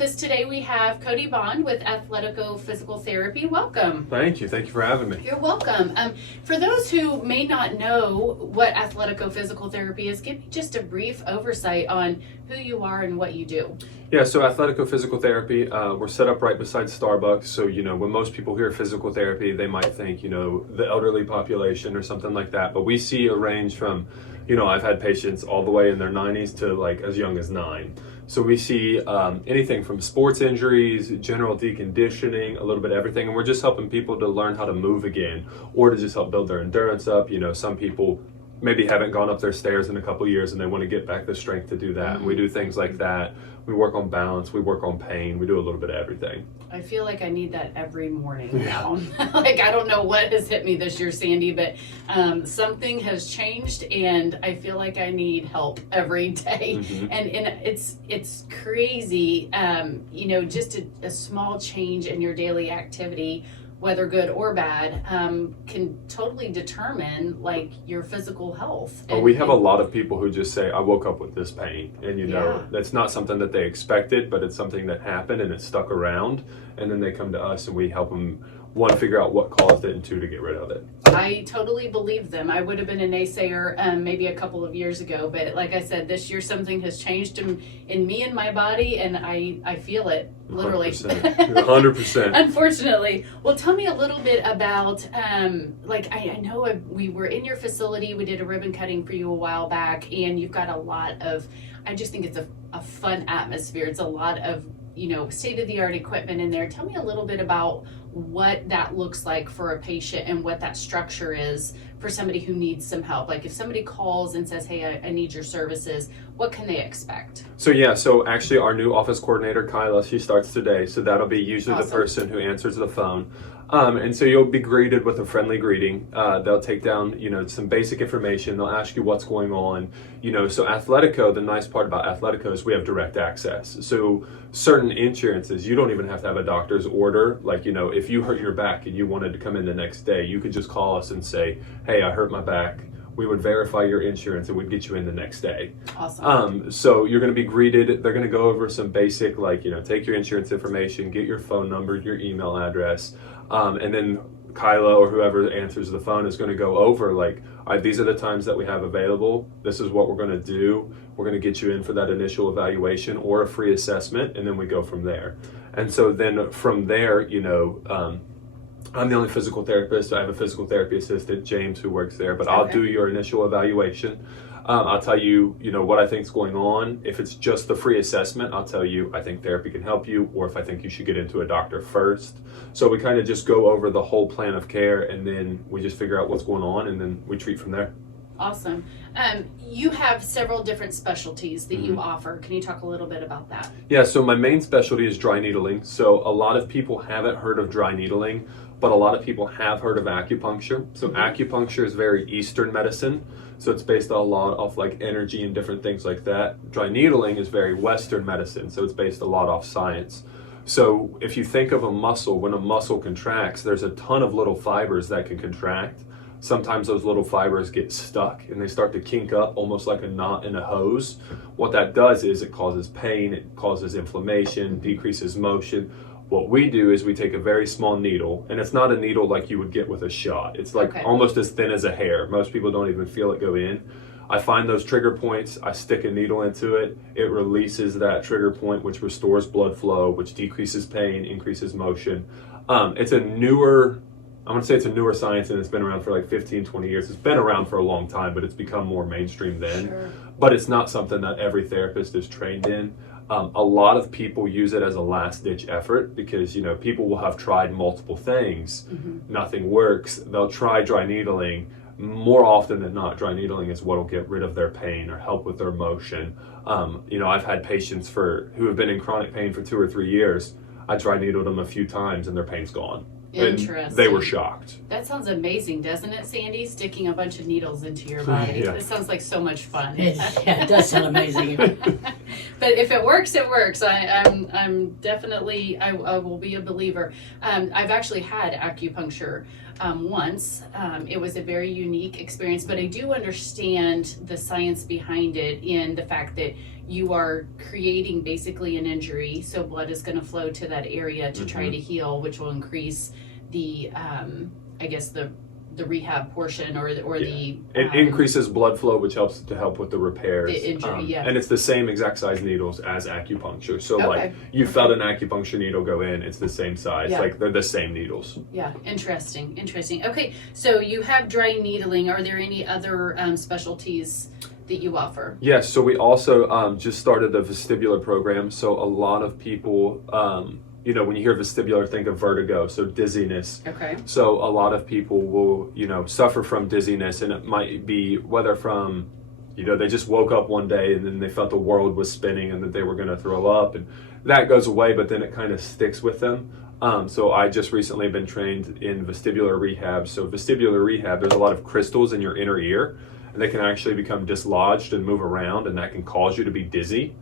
with us today we have Cody Bond with Athletico Physical Therapy. Welcome. Thank you. Thank you for having me. You're welcome. For those who may not know what Athletico Physical Therapy is, give me just a brief oversight on who you are and what you do. Yeah, so Athletico Physical Therapy, we're set up right beside Starbucks. So, when most people hear physical therapy, they might think, the elderly population or something like that. But we see a range from, I've had patients all the way in their 90s to like as young as 9. So we see anything from sports injuries, general deconditioning, a little bit of everything. And we're just helping people to learn how to move again or to just help build their endurance up. Some people maybe haven't gone up their stairs in a couple of years and they want to get back the strength to do that. Mm-hmm. And we do things like that. We work on balance, we work on pain, we do a little bit of everything. I feel like I need that every morning now. Like, I don't know what has hit me this year, Sandy, but something has changed and I feel like I need help every day. Mm-hmm. And it's crazy, just a small change in your daily activity, whether good or bad, can totally determine like your physical health. We have a lot of people who just say, I woke up with this pain. And that's not something that they expected, but it's something that happened and it stuck around. And then they come to us and we help them, one, figure out what caused it, and two, to get rid of it. I totally believe them. I would have been a naysayer maybe a couple of years ago, but like I said, this year something has changed in me and my body, and I feel it literally. 100%. Unfortunately. Well, tell me a little bit about, I know we were in your facility, we did a ribbon cutting for you a while back, and you've got a lot of, I just think it's a fun atmosphere. It's a lot of, state-of-the-art equipment in there. Tell me a little bit about what that looks like for a patient and what that structure is for somebody who needs some help. Like if somebody calls and says, hey, I need your services, what can they expect? So actually our new office coordinator, Kyla, she starts today. So that'll be usually Awesome. The person who answers the phone. And so you'll be greeted with a friendly greeting. They'll take down, some basic information. They'll ask you what's going on. So Athletico, the nice part about Athletico is we have direct access. So certain insurances, you don't even have to have a doctor's order. Like, if you hurt your back and you wanted to come in the next day, you could just call us and say, hey, I hurt my back. We would verify your insurance and we'd get you in the next day. Awesome. So you're going to be greeted. They're going to go over some basic, take your insurance information, get your phone number, your email address. And then Kyla or whoever answers the phone is going to go over all right, these are the times that we have available. This is what we're going to do. We're going to get you in for that initial evaluation or a free assessment, and then we go from there. And so then from there, I'm the only physical therapist. I have a physical therapy assistant, James, who works there, but I'll do your initial evaluation. I'll tell you, what I think is going on. If it's just the free assessment, I'll tell you, I think therapy can help you, or if I think you should get into a doctor first. So we kind of just go over the whole plan of care, and then we just figure out what's going on, and then we treat from there. Awesome. You have several different specialties that you offer. Can you talk a little bit about that? Yeah, so my main specialty is dry needling. So a lot of people haven't heard of dry needling, but a lot of people have heard of acupuncture. So acupuncture is very Eastern medicine. So it's based a lot off energy and different things like that. Dry needling is very Western medicine. So it's based a lot off science. So if you think of a muscle, when a muscle contracts, there's a ton of little fibers that can contract. Sometimes those little fibers get stuck and they start to kink up almost like a knot in a hose. What that does is it causes pain, it causes inflammation, decreases motion. What we do is we take a very small needle, and it's not a needle like you would get with a shot. It's almost as thin as a hair. Most people don't even feel it go in. I find those trigger points, I stick a needle into it, it releases that trigger point, which restores blood flow, which decreases pain, increases motion. It's a newer science, and it's been around for 15, 20 years. It's been around for a long time, but it's become more mainstream then. Sure. But it's not something that every therapist is trained in. A lot of people use it as a last-ditch effort because, people will have tried multiple things. Nothing works. They'll try dry needling. More often than not, dry needling is what will get rid of their pain or help with their motion. I've had patients who have been in chronic pain for 2 or 3 years. I dry needled them a few times and their pain's gone. Interesting. And they were shocked. That sounds amazing, doesn't it, Sandy? Sticking a bunch of needles into your body. Yeah. It sounds like so much fun. It does sound amazing. But if it works, it works. I'm definitely, I will be a believer. I've actually had acupuncture once. It was a very unique experience, but I do understand the science behind it in the fact that you are creating basically an injury, so blood is going to flow to that area to try to heal, which will increase the, I guess the rehab portion or the it increases blood flow, which helps to help with the repairs. The injury, and it's the same exact size needles as acupuncture. So like you felt an acupuncture needle go in, it's the same size. Like they're the same needles. Yeah, interesting. Okay, so you have dry needling. Are there any other specialties that you offer? Yes, so we also just started the vestibular program. So a lot of people, you know, when you hear vestibular, think of vertigo, so dizziness. Okay. So a lot of people will, you know, suffer from dizziness, and it might be whether from, you know, they just woke up one day and then they felt the world was spinning and that they were going to throw up, and that goes away, but then it kind of sticks with them. So I just recently been trained in vestibular rehab. So vestibular rehab, there's a lot of crystals in your inner ear, and they can actually become dislodged and move around, and that can cause you to be dizzy.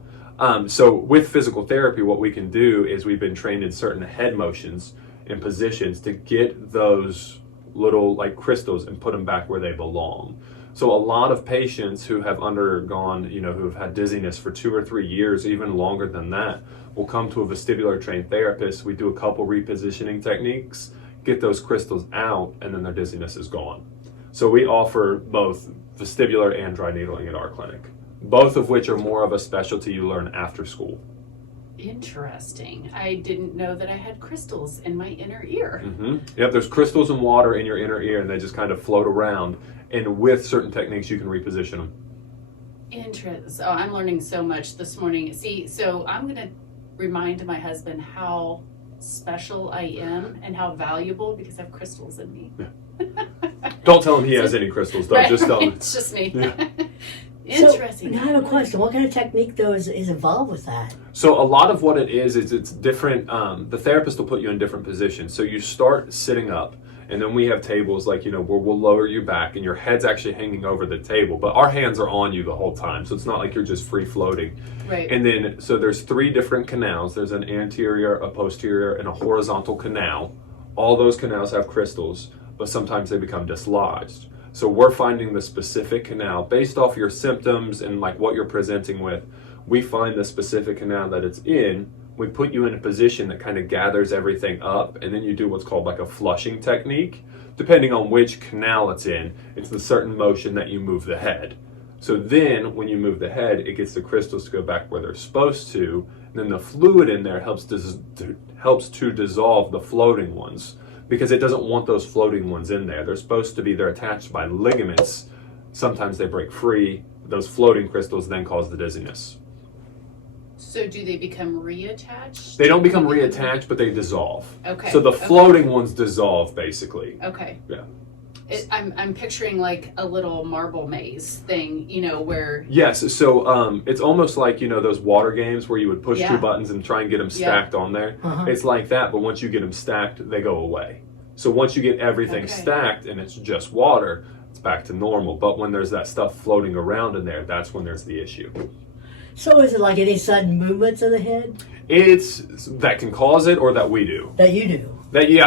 So with physical therapy, what we can do is we've been trained in certain head motions and positions to get those little like crystals and put them back where they belong. So a lot of patients who have undergone, you know, who have had dizziness for 2 or 3 years, even longer than that, will come to a vestibular trained therapist. We do a couple repositioning techniques, get those crystals out, and then their dizziness is gone. So we offer both vestibular and dry needling at our clinic, both of which are more of a specialty you learn after school. Interesting. I didn't know that I had crystals in my inner ear. Yep, there's crystals and water in your inner ear, and they just kind of float around, and with certain techniques you can reposition them. Interesting. Oh, I'm learning so much this morning. See, so I'm going to remind my husband how special I am and how valuable, because I have crystals in me. Don't tell him he has any crystals, though. Right, just tell him. It's just me. Yeah. Interesting. So, now I have a question. What kind of technique, though, is involved with that? So a lot of what it is it's different. The therapist will put you in different positions. So you start sitting up, and then we have tables like, you know, where we'll lower you back, and your head's actually hanging over the table, but our hands are on you the whole time. So it's not like you're just free floating. Right. And then, so there's 3 different canals. There's an anterior, a posterior, and a horizontal canal. All those canals have crystals, but sometimes they become dislodged. So we're finding the specific canal based off your symptoms and like what you're presenting with. We find the specific canal that it's in. We put you in a position that kind of gathers everything up, and then you do what's called like a flushing technique. Depending on which canal it's in, it's the certain motion that you move the head. So then when you move the head, it gets the crystals to go back where they're supposed to, and then the fluid in there helps to dissolve the floating ones, because it doesn't want those floating ones in there. They're attached by ligaments. Sometimes they break free. Those floating crystals then cause the dizziness. So do they become reattached? They don't become reattached, but they dissolve. Okay. So the floating ones dissolve, basically. Okay. Yeah. I'm picturing like a little marble maze thing, you know, where... Yes, so it's almost like, you know, those water games where you would push 2 buttons and try and get them stacked on there. It's like that, but once you get them stacked, they go away. So once you get everything stacked and it's just water, it's back to normal. But when there's that stuff floating around in there, that's when there's the issue. So is it like any sudden movements of the head? It's that can cause it, or that we do. That you do?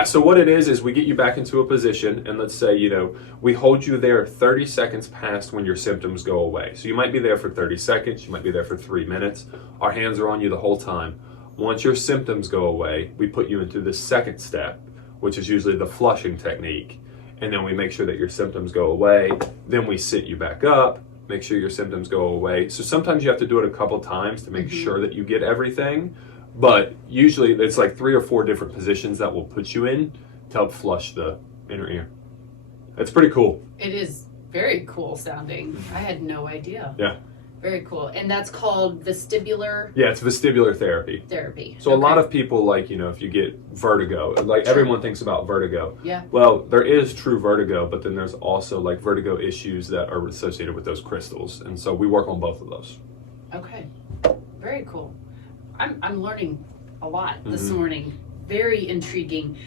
So what it is we get you back into a position, and let's say, you know, we hold you there 30 seconds past when your symptoms go away. So you might be there for 30 seconds, you might be there for 3 minutes. Our hands are on you the whole time. Once your symptoms go away, we put you into the second step, which is usually the flushing technique. And then we make sure that your symptoms go away. Then we sit you back up, make sure your symptoms go away. So sometimes you have to do it a couple times to make sure that you get everything. But usually it's like 3 or 4 different positions that we'll put you in to help flush the inner ear. It's pretty cool. It is very cool sounding. I had no idea. Yeah. Very cool. And that's called vestibular... Yeah, it's vestibular therapy. Therapy. So a lot of people, like, you know, if you get vertigo, like everyone thinks about vertigo. Yeah. Well, there is true vertigo, but then there's also like vertigo issues that are associated with those crystals. And so we work on both of those. Okay. Very cool. I'm learning a lot this morning. very intriguing.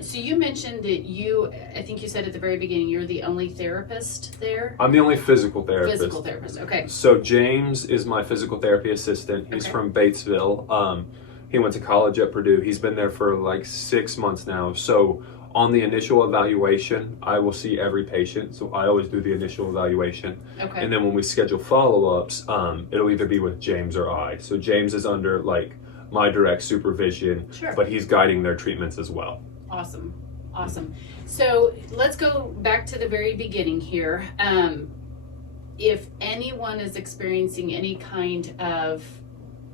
So you mentioned that I think you said at the very beginning, you're the only therapist there? I'm the only physical therapist. Physical therapist, okay. So James is my physical therapy assistant. He's Okay. from Batesville. He went to college at Purdue. He's been there for like 6 months now. So on the initial evaluation, I will see every patient. So I always do the initial evaluation. Okay. And then when we schedule follow-ups, it'll either be with James or I. So James is under like my direct supervision, Sure. but he's guiding their treatments as well. Awesome. So let's go back to the very beginning here. If anyone is experiencing any kind of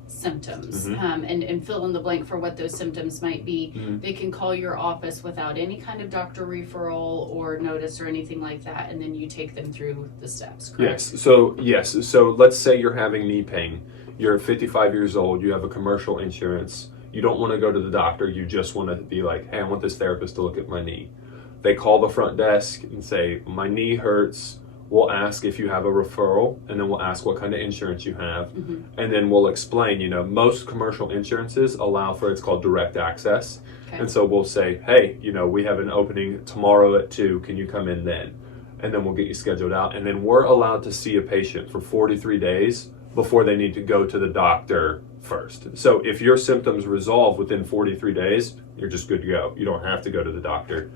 symptoms, and fill in the blank for what those symptoms might be, they can call your office without any kind of doctor referral or notice or anything like that, and then you take them through the steps, correct? Yes. So let's say you're having knee pain. You're 55 years old. You have a commercial insurance. You don't want to go to the doctor. You just want to be like, hey, I want this therapist to look at my knee. They call the front desk and say, my knee hurts. We'll ask if you have a referral, and then we'll ask what kind of insurance you have. And then we'll explain, most commercial insurances allow for, it's called direct access. Okay. And so we'll say, hey, we have an opening tomorrow at 2. Can you come in then? And then we'll get you scheduled out. And then we're allowed to see a patient for 43 days before they need to go to the doctor first. So if your symptoms resolve within 43 days, you're just good to go. You don't have to go to the doctor.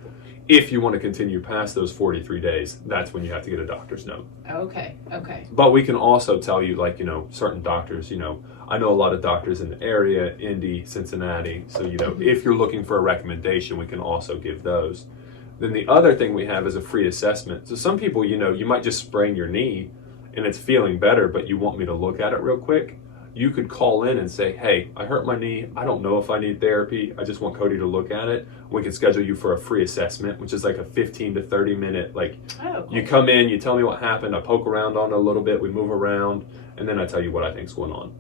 If you want to continue past those 43 days, that's when you have to get a doctor's note. Okay. But we can also tell you, certain doctors, I know a lot of doctors in the area, Indy, Cincinnati. So, if you're looking for a recommendation, we can also give those. Then the other thing we have is a free assessment. So some people, you might just sprain your knee and it's feeling better, but you want me to look at it real quick. You could call in and say, hey, I hurt my knee. I don't know if I need therapy. I just want Cody to look at it. We can schedule you for a free assessment, which is like a 15 to 30 minute, cool. You come in, you tell me what happened. I poke around on it a little bit. We move around, and then I tell you what I think's going on.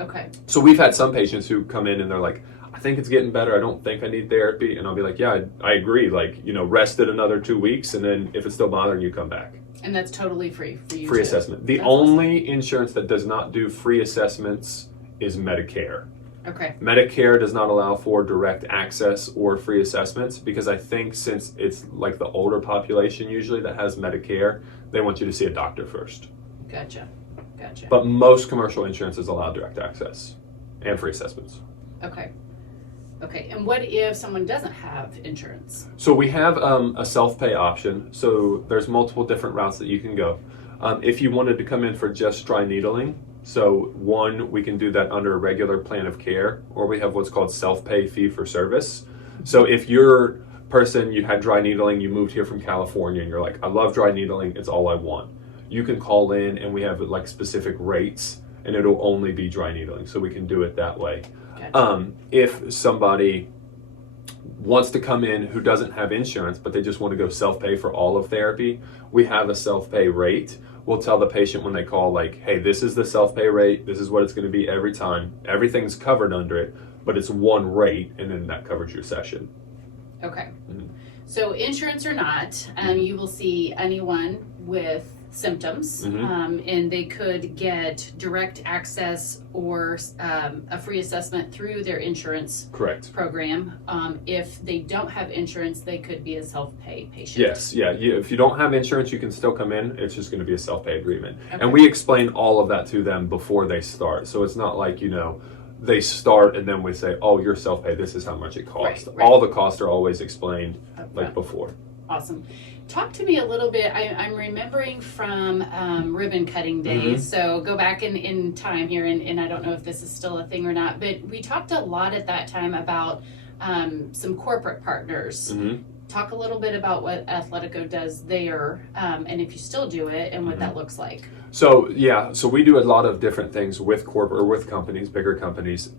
Okay. So we've had some patients who come in and they're like, I think it's getting better. I don't think I need therapy. And I'll be like, yeah, I agree. Rest it another 2 weeks. And then if it's still bothering you, come back. And that's totally free for you. Free too. assessment. The That's only insurance that does not do free assessments is Medicare. Okay. Medicare does not allow for direct access or free assessments because I think since it's like the older population usually that has Medicare, they want you to see a doctor first. Gotcha. But most commercial insurances allow direct access and free assessments. Okay. And what if someone doesn't have insurance? So we have a self-pay option. So there's multiple different routes that you can go. If you wanted to come in for just dry needling, so one, we can do that under a regular plan of care, or we have what's called self-pay fee for service. So if you're person, you had dry needling, you moved here from California and you're like, I love dry needling, it's all I want. You can call in and we have like specific rates and it'll only be dry needling. So we can do it that way. Gotcha. If somebody wants to come in who doesn't have insurance, but they just want to go self-pay for all of therapy, we have a self-pay rate. We'll tell the patient when they call, like, hey, this is the self-pay rate. This is what it's going to be every time. Everything's covered under it, but it's one rate, and then that covers your session. Okay. So insurance or not, you will see anyone with symptoms, and they could get direct access or a free assessment through their insurance program. If they don't have insurance, they could be a self-pay patient. Yes, if you don't have insurance, you can still come in. It's just going to be a self-pay agreement. Okay. And we explain all of that to them before they start. So it's not like, they start and then we say, oh, you're self-pay, this is how much it costs. Right. All the costs are always explained before. Awesome. Talk to me a little bit. I'm remembering from ribbon cutting days. So go back in time here, and I don't know if this is still a thing or not, but we talked a lot at that time about some corporate partners. Talk a little bit about what Athletico does there, and if you still do it, and what that looks like. So we do a lot of different things with corporate or with companies, bigger companies.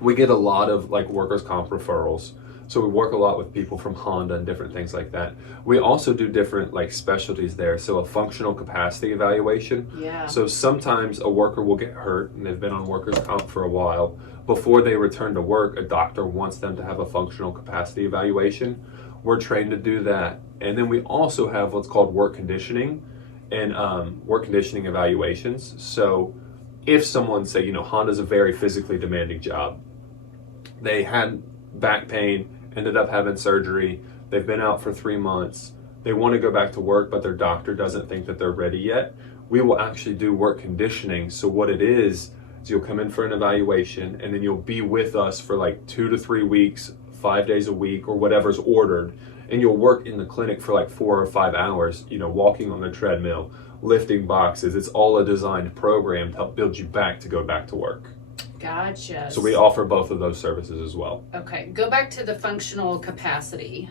We get a lot of like workers' comp referrals. So we work a lot with people from Honda and different things like that. We also do different like specialties there. So a functional capacity evaluation. Yeah. So sometimes a worker will get hurt and they've been on workers' comp for a while. Before they return to work, a doctor wants them to have a functional capacity evaluation. We're trained to do that. And then we also have what's called work conditioning and work conditioning evaluations. So if someone say, Honda's a very physically demanding job. They had back pain, ended up having surgery, they've been out for 3 months, they want to go back to work, but their doctor doesn't think that they're ready yet, we will actually do work conditioning. So what it is you'll come in for an evaluation, and then you'll be with us for like 2 to 3 weeks, 5 days a week, or whatever's ordered, and you'll work in the clinic for like 4 or 5 hours, walking on the treadmill, lifting boxes. It's all a designed program to help build you back to go back to work. Gotcha. So we offer both of those services as well. Okay, go back to the functional capacity.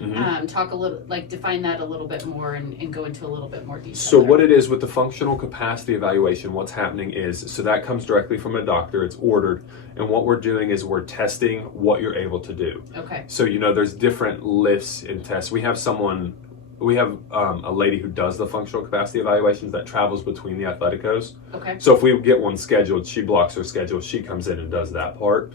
Talk a little, define that a little bit more and go into a little bit more detail. So what it is with the functional capacity evaluation, what's happening is, so that comes directly from a doctor, it's ordered, and what we're doing is we're testing what you're able to do. Okay. So, there's different lifts and tests. We have a lady who does the functional capacity evaluations that travels between the Athleticos. Okay. So if we get one scheduled, she blocks her schedule, she comes in and does that part.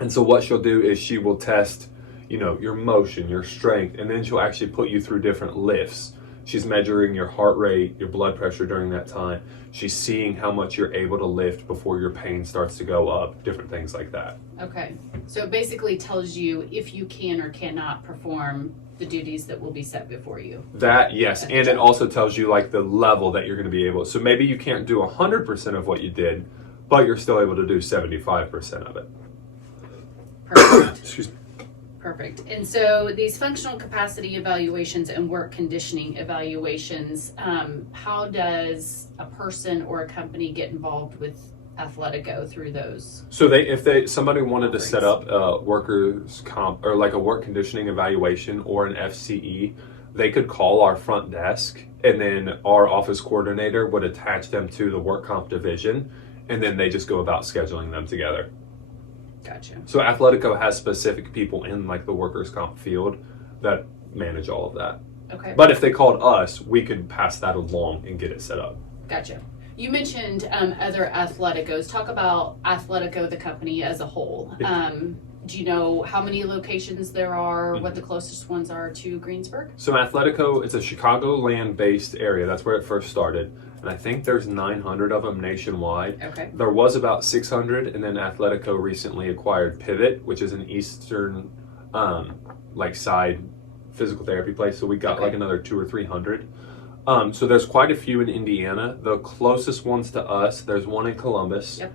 And so what she'll do is she will test, your motion, your strength, and then she'll actually put you through different lifts. She's measuring your heart rate, your blood pressure during that time. She's seeing how much you're able to lift before your pain starts to go up, different things like that. Okay. So it basically tells you if you can or cannot perform the duties that will be set before you. That, yes, and it also tells you the level that you're going to be able. So maybe you can't do 100% of what you did, but you're still able to do 75% of it. Perfect. Excuse me. Perfect. And so these functional capacity evaluations and work conditioning evaluations, how does a person or a company get involved with Athletico through those? So if somebody wanted to set up a workers comp or a work conditioning evaluation or an FCE, they could call our front desk, and then our office coordinator would attach them to the work comp division, and then they just go about scheduling them together. Gotcha. So Athletico has specific people in the workers comp field that manage all of that. Okay. But if they called us, we could pass that along and get it set up. Gotcha. You mentioned other Athleticos. Talk about Athletico, the company as a whole. Do you know how many locations there are, what the closest ones are to Greensburg? So Athletico, it's a Chicagoland-based area. That's where it first started. And I think there's 900 of them nationwide. Okay. There was about 600, and then Athletico recently acquired Pivot, which is an eastern, side physical therapy place. So we got another 200 or 300. So there's quite a few in Indiana. The closest ones to us, there's one in Columbus. Yep.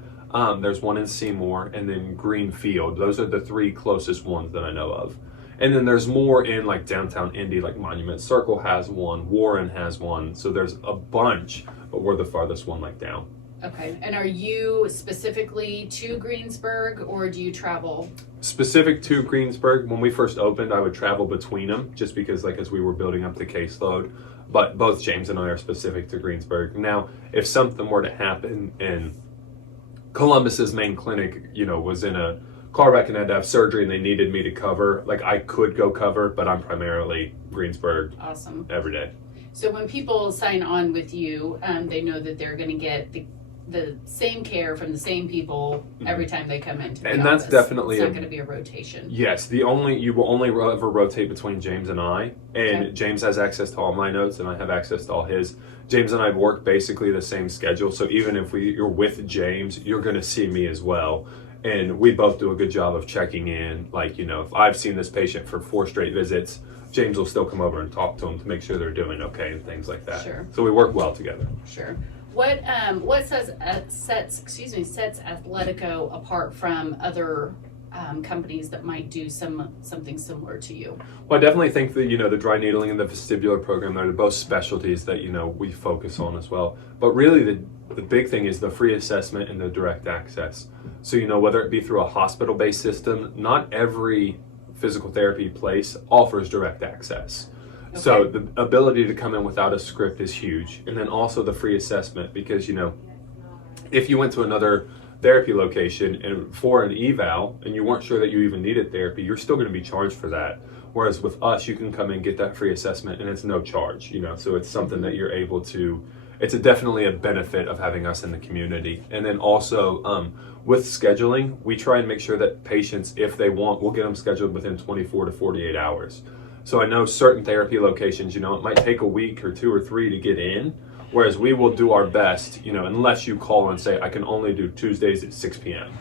There's one in Seymour, and then Greenfield. Those are the 3 closest ones that I know of. And then there's more in downtown Indy, Monument Circle has one, Warren has one. So there's a bunch, but we're the farthest one down. Okay. And are you specifically to Greensburg, or do you travel? Specific to Greensburg, when we first opened, I would travel between them just because as we were building up the caseload. But both James and I are specific to Greensburg. Now, if something were to happen and Columbus's main clinic, was in a car wreck and had to have surgery and they needed me to cover, I could go cover, but I'm primarily Greensburg. Awesome. Every day. So when people sign on with you, they know that they're going to get the same care from the same people every time they come into the office. And that's definitely it's not going to be a rotation. Yes, you will only ever rotate between James and I, and James has access to all my notes and I have access to all his. James and I work basically the same schedule, so even if you're with James, you're going to see me as well. And we both do a good job of checking in. If I've seen this patient for 4 straight visits, James will still come over and talk to them to make sure they're doing okay and things like that. Sure. So we work well together. Sure. What sets Athletico apart from other companies that might do something similar to you? Well, I definitely think that the dry needling and the vestibular program are both specialties that we focus on as well. But really the big thing is the free assessment and the direct access. So whether it be through a hospital-based system, not every physical therapy place offers direct access. Okay. So the ability to come in without a script is huge. And then also the free assessment, because if you went to another therapy location and for an eval and you weren't sure that you even needed therapy, you're still going to be charged for that. Whereas with us, you can come in and get that free assessment and it's no charge, so it's something that you're able to, it's definitely a benefit of having us in the community. And then also with scheduling, we try and make sure that patients, if they want, we'll get them scheduled within 24 to 48 hours. So I know certain therapy locations, it might take a week or 2 or 3 to get in. Whereas we will do our best, unless you call and say, I can only do Tuesdays at 6 p.m.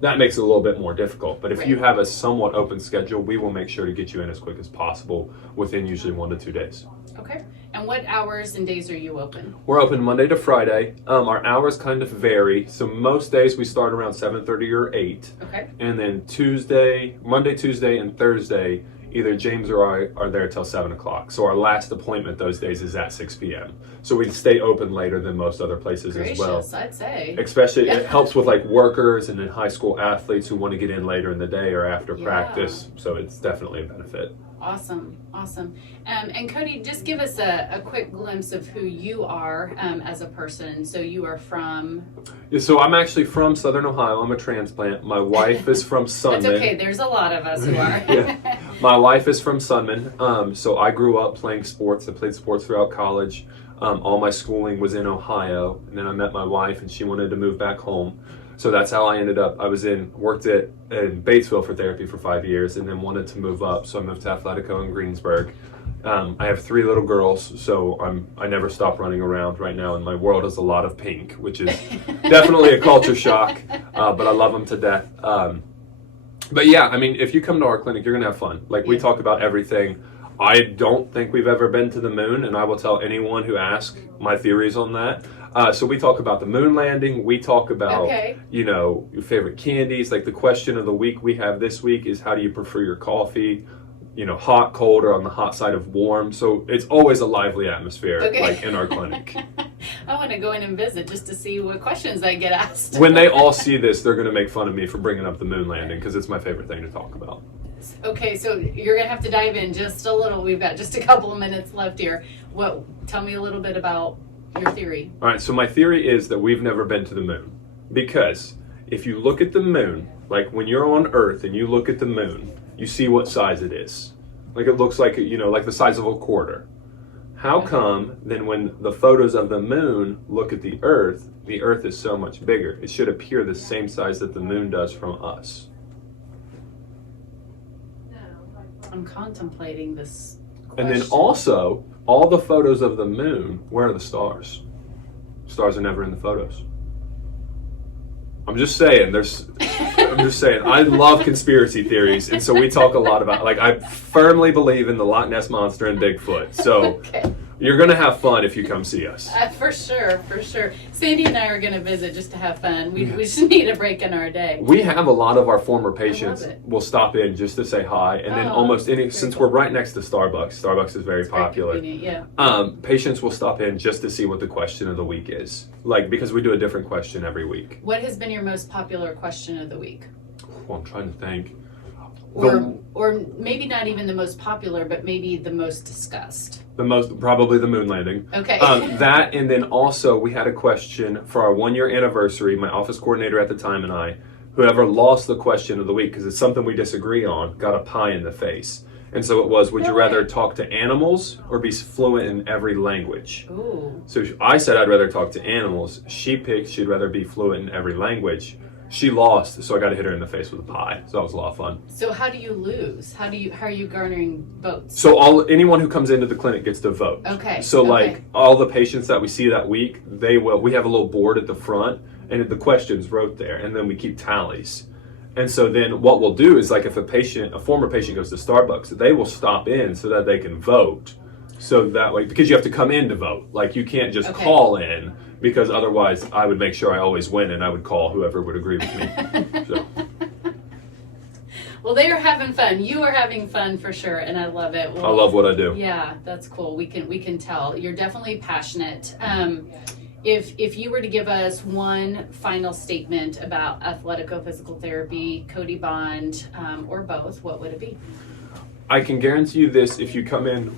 that makes it a little bit more difficult. But if you Right. have a somewhat open schedule, we will make sure to get you in as quick as possible within usually 1 to 2 days. Okay. And what hours and days are you open? We're open Monday to Friday. Our hours kind of vary. So most days we start around 7:30 or 8. Okay. And then Monday, Tuesday, and Thursday, either James or I are there till 7 o'clock. So our last appointment those days is at 6 p.m. So we stay open later than most other places Gracious, as well. I'd say. Especially, it helps with like workers and then high school athletes who want to get in later in the day or after Yeah. practice. So it's definitely a benefit. Awesome. And Cody, just give us a quick glimpse of who you are as a person. So you are from... Yeah, so I'm actually from Southern Ohio. I'm a transplant. My wife is from Sunman. That's okay. There's a lot of us who are. Yeah. My wife is from Sunman. So I grew up playing sports. I played sports throughout college. All my schooling was in Ohio. And then I met my wife and she wanted to move back home. So that's how I ended up. I worked in Batesville for therapy for 5 years and then wanted to move up. So I moved to Athletico in Greensburg. I have 3 little girls, so I never stop running around right now, and my world is a lot of pink, which is definitely a culture shock, but I love them to death. But yeah, I mean, if you come to our clinic, you're going to have fun. Like, we talk about everything. I don't think we've ever been to the moon, and I will tell anyone who asks my theories on that. So we talk about the moon landing. We talk about, your favorite candies. Like, the question of the week we have this week is, how do you prefer your coffee? Hot, cold, or on the hot side of warm. So it's always a lively atmosphere, like in our clinic. I want to go in and visit just to see what questions I get asked. When they all see this, they're going to make fun of me for bringing up the moon landing because it's my favorite thing to talk about. Okay, so you're going to have to dive in just a little. We've got just a couple of minutes left here. Tell me a little bit about your theory. All right, so my theory is that we've never been to the moon because if you look at the moon, like when you're on Earth and you look at the moon, you see what size it is. Like, it looks like, like the size of a quarter. How come then when the photos of the moon look at the Earth is so much bigger? It should appear the same size that the moon does from us. I'm contemplating this question. And then also, all the photos of the moon, where are the stars? Stars are never in the photos. I'm just saying, I love conspiracy theories, and so we talk a lot about, like, I firmly believe in the Loch Ness Monster and Bigfoot, so you're going to have fun if you come see us. For sure. Sandy and I are going to visit just to have fun. We just need a break in our day. We have a lot of our former patients will stop in just to say hi, and then since we're right next to Starbucks is very popular. Patients will stop in just to see what the question of the week is, like, because we do a different question every week. What has been your most popular question of the week? Well, I'm trying to think. Or maybe not even the most popular, but maybe the most discussed. Probably the moon landing. Okay. That, and then also we had a question for our 1-year anniversary. My office coordinator at the time and I, whoever lost the question of the week, because it's something we disagree on, got a pie in the face. And so it was, would you rather talk to animals or be fluent in every language? Ooh. So I said I'd rather talk to animals. She picked she'd rather be fluent in every language. She lost, so I got to hit her in the face with a pie. So that was a lot of fun. So how do you lose? How are you garnering votes? So anyone who comes into the clinic gets to vote. Okay. So like all the patients that we see that week, we have a little board at the front and the questions wrote there, and then we keep tallies. And so then what we'll do is, like, if a former patient goes to Starbucks, they will stop in so that they can vote. So that way, because you have to come in to vote. Like, you can't just call in, because otherwise I would make sure I always win and I would call whoever would agree with me. So. Well, they are having fun. You are having fun for sure, and I love it. Well, I love what I do. Yeah, that's cool. We can tell. You're definitely passionate. If you were to give us one final statement about Athletico Physical Therapy, Cody Bond, or both, what would it be? I can guarantee you this: if you come in,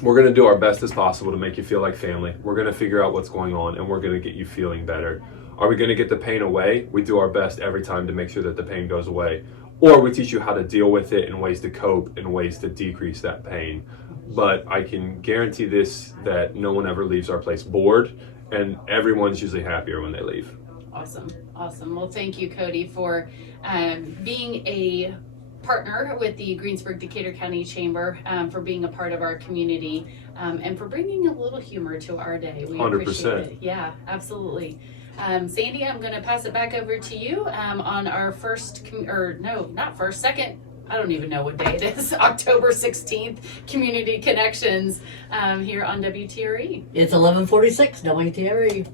we're going to do our best as possible to make you feel like family. We're going to figure out what's going on, and we're going to get you feeling better. Are we going to get the pain away? We do our best every time to make sure that the pain goes away. Or we teach you how to deal with it and ways to cope and ways to decrease that pain. But I can guarantee this, that no one ever leaves our place bored, and everyone's usually happier when they leave. Awesome. Well, thank you, Cody, for being a partner with the Greensburg Decatur County Chamber, for being a part of our community, and for bringing a little humor to our day. We 100%. appreciate it. Yeah, absolutely. Sandy, I'm going to pass it back over to you on our second, I don't even know what day it is, October 16th, Community Connections here on WTRE. It's 11:46 WTRE.